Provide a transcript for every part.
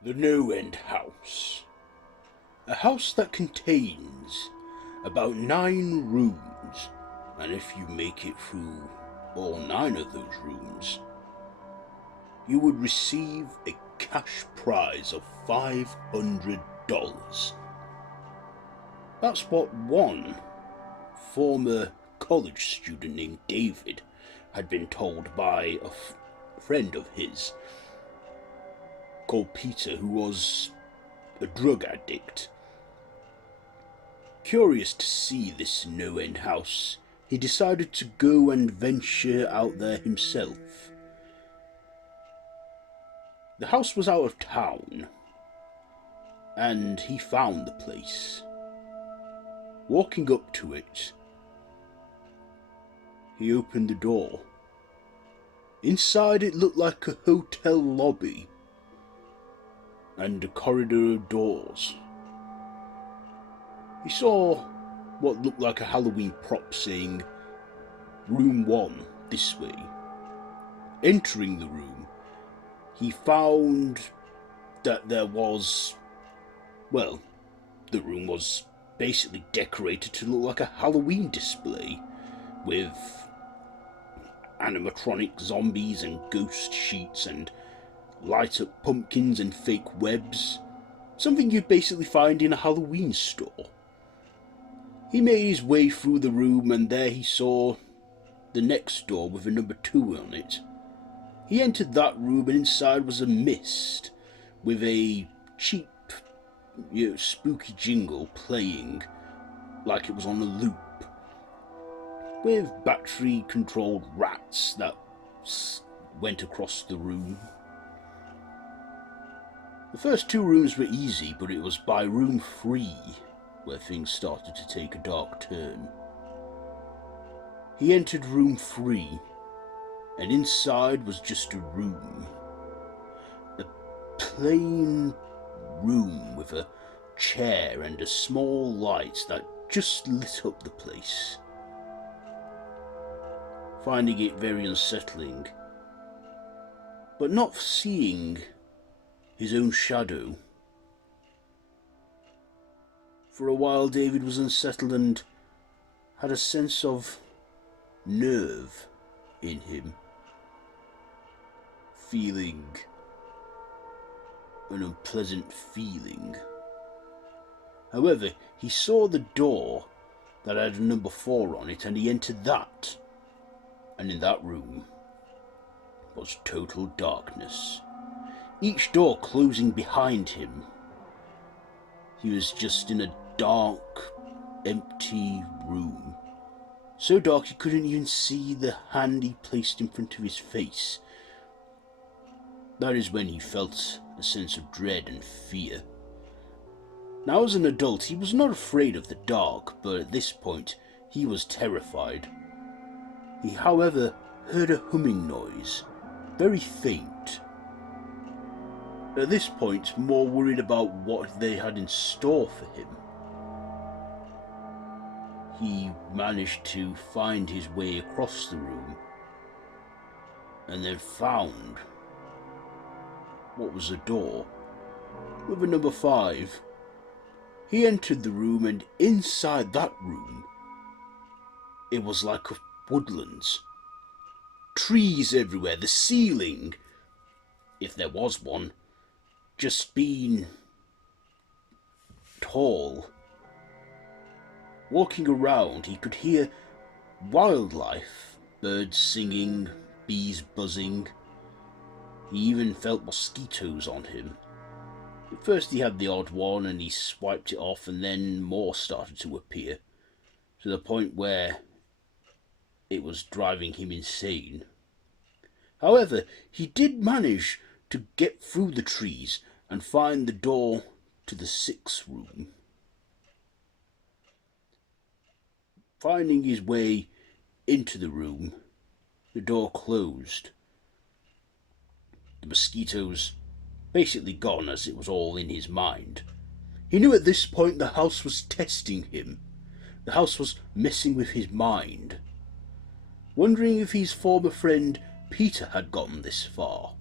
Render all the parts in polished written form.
The No End House. A house that contains about 9 rooms, and if you make it through all 9 of those rooms, you would receive a cash prize of $500. That's what one former college student named David had been told by a friend of his called Peter, who was a drug addict. Curious to see this no-end house, he decided to go and venture out there himself. The house was out of town, and he found the place. Walking up to it, he opened the door. Inside it looked like a hotel lobby and a corridor of doors. He saw what looked like a Halloween prop saying, "Room 1, this way." Entering the room, he found that the room was basically decorated to look like a Halloween display, with animatronic zombies and ghost sheets and light-up pumpkins and fake webs. Something you'd basically find in a Halloween store. He made his way through the room, and there he saw the next door with a number 2 on it. He entered that room, and inside was a mist with a cheap, spooky jingle playing like it was on a loop, with battery-controlled rats that went across the room. The first 2 rooms were easy, but it was by room 3 where things started to take a dark turn. He entered room 3, and inside was just a room. A plain room with a chair and a small light that just lit up the place. Finding it very unsettling, but not seeing his own shadow. For a while David was unsettled and had a sense of nerve in him, feeling an unpleasant feeling. However, he saw the door that had a number 4 on it, and he entered that, and in that room was total darkness, each door closing behind him. He was just in a dark, empty room. So dark he couldn't even see the hand he placed in front of his face. That is when he felt a sense of dread and fear. Now, as an adult, he was not afraid of the dark, but at this point he was terrified. He, however, heard a humming noise, very faint. At this point, more worried about what they had in store for him, he managed to find his way across the room, and then found what was a door with a number 5. He entered the room, and inside that room, it was like a woodlands. Trees everywhere, the ceiling, if there was one, just being tall. Walking around, he could hear wildlife, birds singing, bees buzzing. He even felt mosquitoes on him. At first he had the odd one and he swiped it off, and then more started to appear, to the point where it was driving him insane. However, he did manage to get through the trees and find the door to the 6th room. Finding his way into the room, the door closed. The mosquitoes basically gone, as it was all in his mind. He knew at this point the house was testing him. The house was messing with his mind, wondering if his former friend Peter had gotten this far.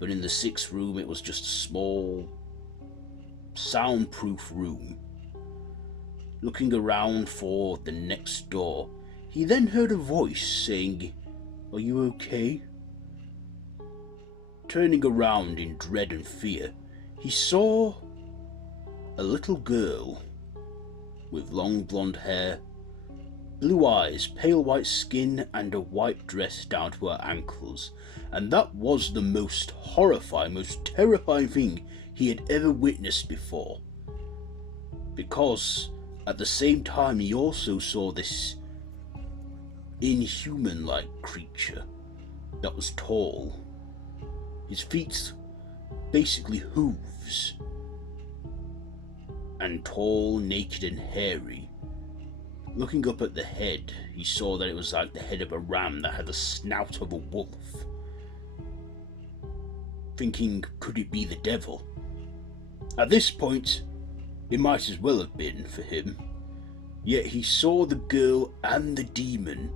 but in the 6th room it was just a small, soundproof room. Looking around for the next door, he then heard a voice saying, "Are you okay?" Turning around in dread and fear, he saw a little girl with long blonde hair, blue eyes, pale white skin, and a white dress down to her ankles. And that was the most horrifying, most terrifying thing he had ever witnessed before. Because at the same time he also saw this inhuman-like creature that was tall. His feet basically hooves, and tall, naked and hairy. Looking up at the head, he saw that it was like the head of a ram that had the snout of a wolf. Thinking, could it be the devil? At this point, it might as well have been for him. Yet he saw the girl and the demon,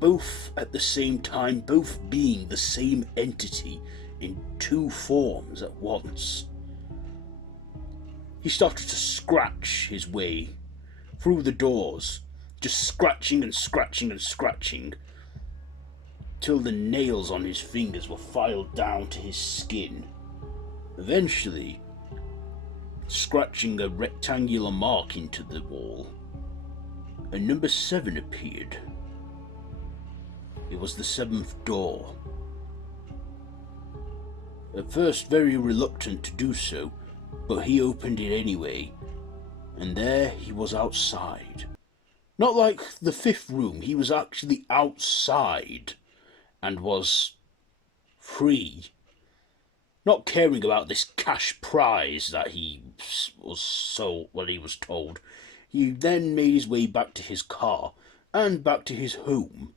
both at the same time, both being the same entity in 2 forms at once. He started to scratch his way through the doors, just scratching and scratching and scratching, till the nails on his fingers were filed down to his skin. Eventually, scratching a rectangular mark into the wall, a number 7 appeared. It was the 7th door. At first very reluctant to do so, but he opened it anyway, and there he was outside. Not like the 5th room, he was actually outside and was free. Not caring about this cash prize that he was told. He then made his way back to his car and back to his home.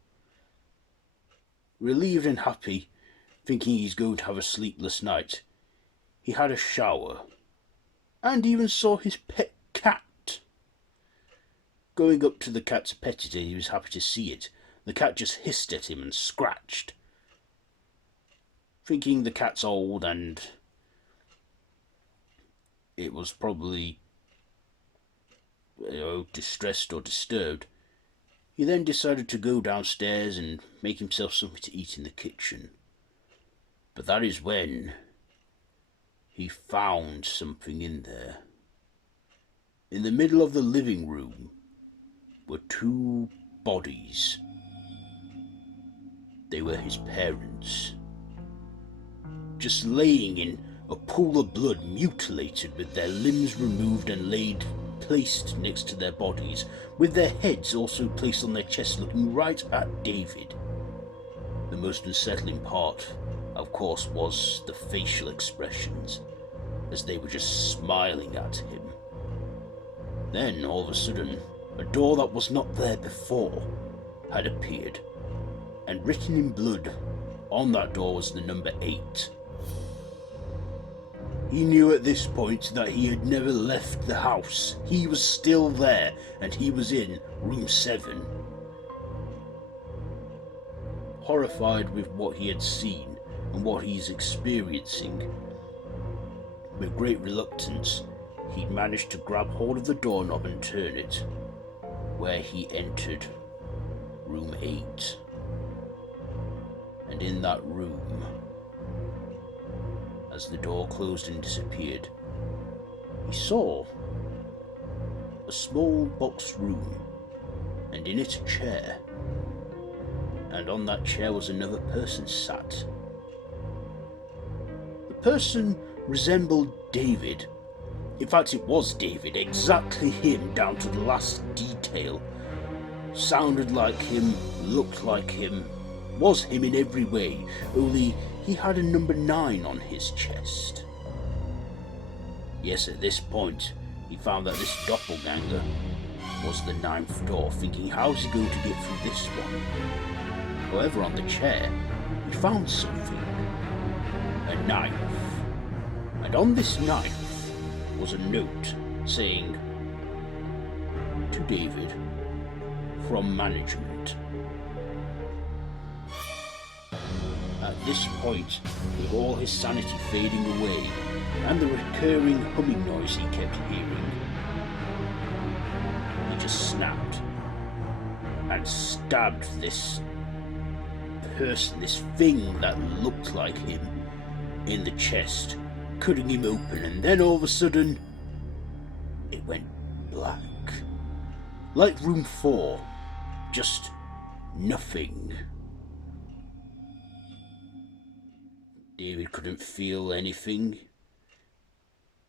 Relieved and happy, thinking he's going to have a sleepless night, he had a shower and even saw his pet cat. Going up to the cat to pet it, he was happy to see it. The cat just hissed at him and scratched. Thinking the cat's old and it was probably, distressed or disturbed, he then decided to go downstairs and make himself something to eat in the kitchen. But that is when he found something in there. In the middle of the living room were 2 bodies. They were his parents, just laying in a pool of blood, mutilated, with their limbs removed and placed next to their bodies, with their heads also placed on their chests, looking right at David. The most unsettling part, of course, was the facial expressions, as they were just smiling at him. Then, all of a sudden, a door that was not there before had appeared, and written in blood on that door was the number 8. He knew at this point that he had never left the house. He was still there, and he was in room 7. Horrified with what he had seen and what he's experiencing, with great reluctance, he'd managed to grab hold of the doorknob and turn it, where he entered room 8. And in that room, as the door closed and disappeared, he saw a small box room, and in it a chair, and on that chair was another person sat. The person resembled David. In fact, it was David, exactly him down to the last detail. Sounded like him, looked like him, was him in every way, only he had a number 9 on his chest. Yes, at this point, he found that this doppelganger was the 9th door, thinking, how's he going to get through this one? However, on the chair, he found something. A knife. And on this knife was a note saying, "To David, from management." At this point, with all his sanity fading away, and the recurring humming noise he kept hearing, he just snapped and stabbed this person, this thing that looked like him, in the chest, cutting him open, and then all of a sudden, it went black. Like room 4, just nothing. David couldn't feel anything.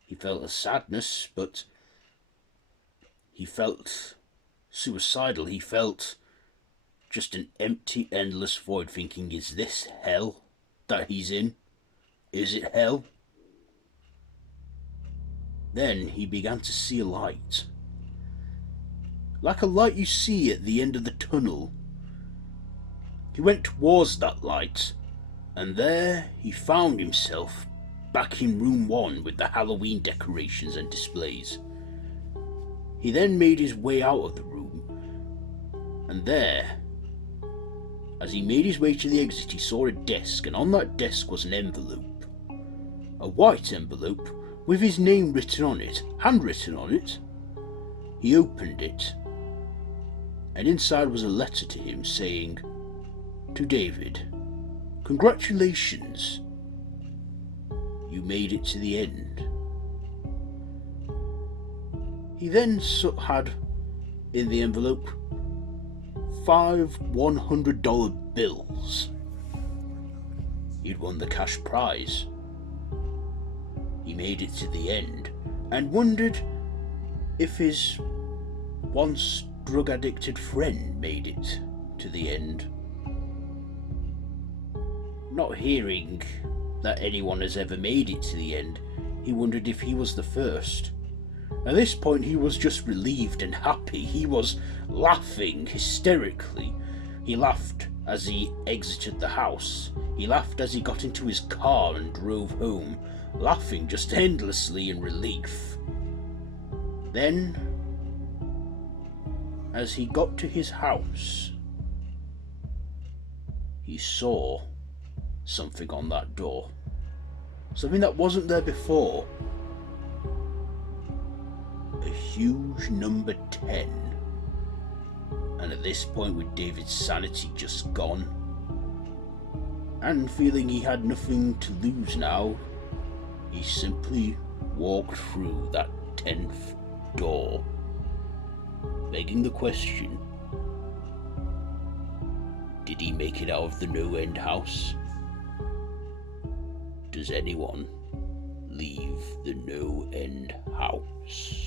He felt a sadness, but he felt suicidal. He felt just an empty, endless void, thinking, is this hell that he's in? Is it hell? Then he began to see a light. Like a light you see at the end of the tunnel. He went towards that light, and there he found himself back in room 1 with the Halloween decorations and displays. He then made his way out of the room, and there, as he made his way to the exit, he saw a desk, and on that desk was an envelope. A white envelope with his name written on it, handwritten on it. He opened it, and inside was a letter to him saying, "To David, congratulations. You made it to the end." He then had in the envelope 5 $100 bills. He'd won the cash prize. He made it to the end and wondered if his once drug-addicted friend made it to the end. Not hearing that anyone has ever made it to the end, he wondered if he was the first. At this point he was just relieved and happy. He was laughing hysterically. He laughed as he exited the house. He laughed as he got into his car and drove home, laughing just endlessly in relief. Then, as he got to his house, he saw something on that door. Something that wasn't there before. A huge number 10. And at this point, with David's sanity just gone, and feeling he had nothing to lose now, he simply walked through that 10th door, begging the question, did he make it out of the No End House? Does anyone leave the No End House?